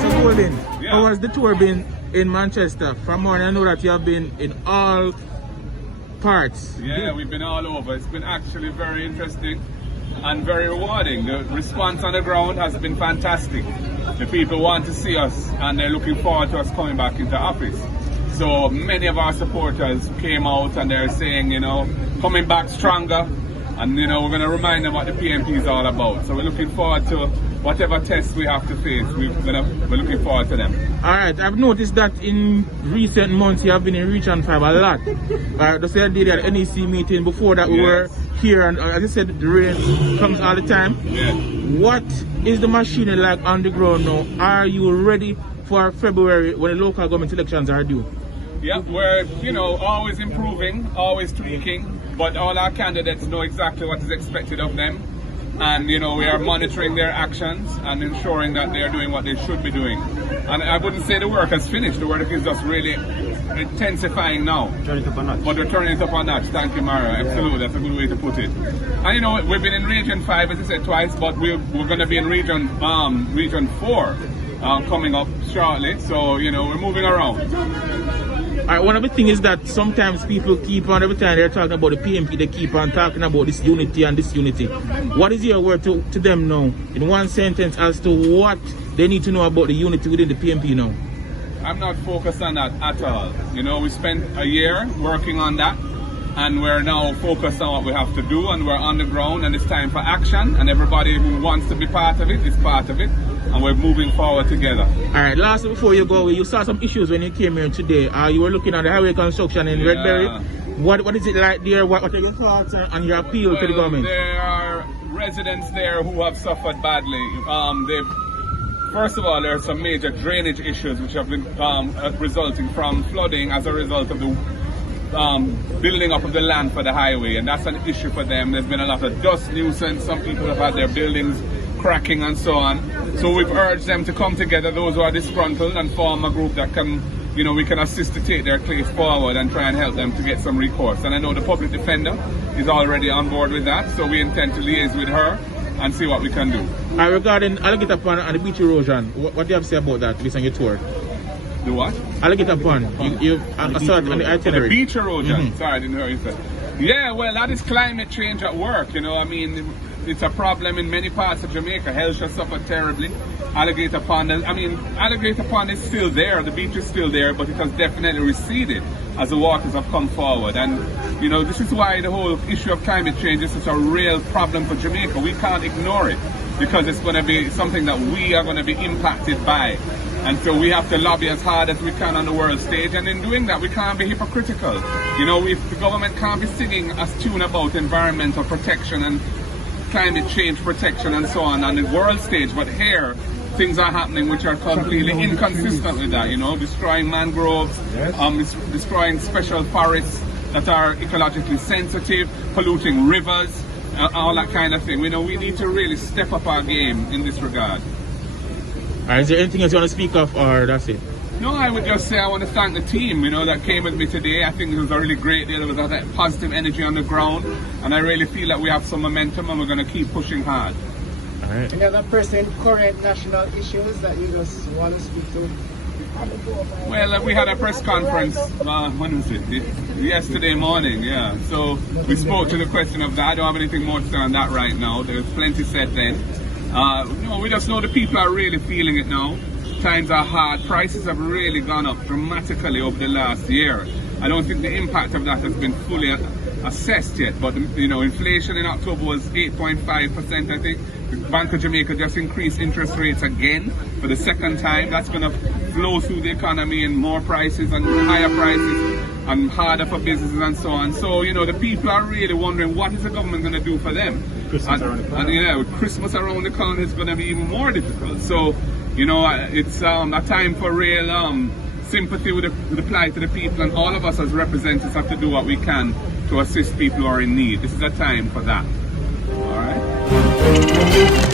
So Golden, Yeah. how has the tour been in Manchester? From morning I know that you have been in all parts. Yeah, we've been all over. It's been actually very interesting and very rewarding. The response on the ground has been fantastic. The people want to see us and they're looking forward to us coming back into office. So many of our supporters came out and they're saying, you know, coming back stronger. And, you know, we're going to remind them what the PMP is all about. So we're looking forward to whatever tests we have to face. We're looking forward to them. Alright, I've noticed that in recent months you have been in Region 5 a lot. The same day at NEC meeting, before that we were here, and as I said, the rain comes all the time. Yeah. What is the machinery like on the ground now? Are you ready for February when the local government elections are due? Yeah, we're, you know, always improving, always tweaking, but all our candidates know exactly what is expected of them. And, you know, we are monitoring their actions and ensuring that they are doing what they should be doing. And I wouldn't say the work has finished. The work is just really intensifying now. Turn it up a notch. But we're turning it up a notch. Thank you, Mario. Absolutely. That's a good way to put it. And, you know, we've been in Region 5, as I said twice, but we're going to be in Region 4 coming up shortly. So, you know, we're moving around. Alright, one of the things is that sometimes people keep on, every time they're talking about the PMP, they keep on talking about this unity and this unity. What is your word to them now, in one sentence, as to what they need to know about the unity within the PMP now? I'm not focused on that at all. You know, we spent a year working on that, and we're now focused on what we have to do, and we're on the ground, and it's time for action, and everybody who wants to be part of it is part of it, and we're moving forward together. Alright, lastly before you go, you saw some issues when you came here today. You were looking at the highway construction in Redberry. What is it like there? What are your thoughts and your appeal to the government? There are residents there who have suffered badly. First of all, there are some major drainage issues which have been resulting from flooding as a result of the building up of the land for the highway, and that's an issue for them. There's been a lot of dust nuisance. Some people have had their buildings cracking and so on. So we've urged them to come together, those who are disgruntled, and form a group that can, you know, we can assist to take their case forward and try and help them to get some recourse. And I know the public defender is already on board with that, so we intend to liaise with her and see what we can do. Regarding Alligator Pond and the beach erosion, what do you have to say about that based on your tour? The what? Alligator Pond. You saw it on the itinerary. The beach erosion. Sorry, I didn't hear you say. Yeah, well, that is climate change at work. You know, I mean, it's a problem in many parts of Jamaica. Health has suffered terribly. Alligator Pond, Alligator Pond is still there. The beach is still there, but it has definitely receded as the waters have come forward. And, you know, this is why the whole issue of climate change is such a real problem for Jamaica. We can't ignore it because it's going to be something that we are going to be impacted by. And so we have to lobby as hard as we can on the world stage, and in doing that we can't be hypocritical. You know, the government can't be singing a tune about environmental protection and climate change protection and so on the world stage, but here things are happening which are completely inconsistent with that, you know, destroying mangroves, destroying special forests that are ecologically sensitive, polluting rivers, all that kind of thing. You know, we need to really step up our game in this regard. Is there anything else you want to speak of, or that's it? No, I would just say I want to thank the team, you know, that came with me today. I think it was a really great day. There was that positive energy on the ground, and I really feel that we have some momentum and we're going to keep pushing hard. All right. Any other person, current national issues that you just want to speak to? Well, we had a press conference, when was it? Yesterday morning, yeah. So we spoke to the question of that. I don't have anything more to say on that right now. There's plenty said then. You know, we just know the people are really feeling it now. Times are hard. Prices have really gone up dramatically over the last year. I don't think the impact of that has been fully assessed yet, but you know, inflation in October was 8.5%, I think. The Bank of Jamaica just increased interest rates again for the second time. That's going to flow through the economy in more prices and higher prices and harder for businesses and so on. So, you know, the people are really wondering what is the government going to do for them. Christmas around the corner. And yeah, with Christmas around the corner, it's going to be even more difficult. So, you know, it's a time for real sympathy with the plight of the people, and all of us as representatives have to do what we can to assist people who are in need. This is a time for that. All right?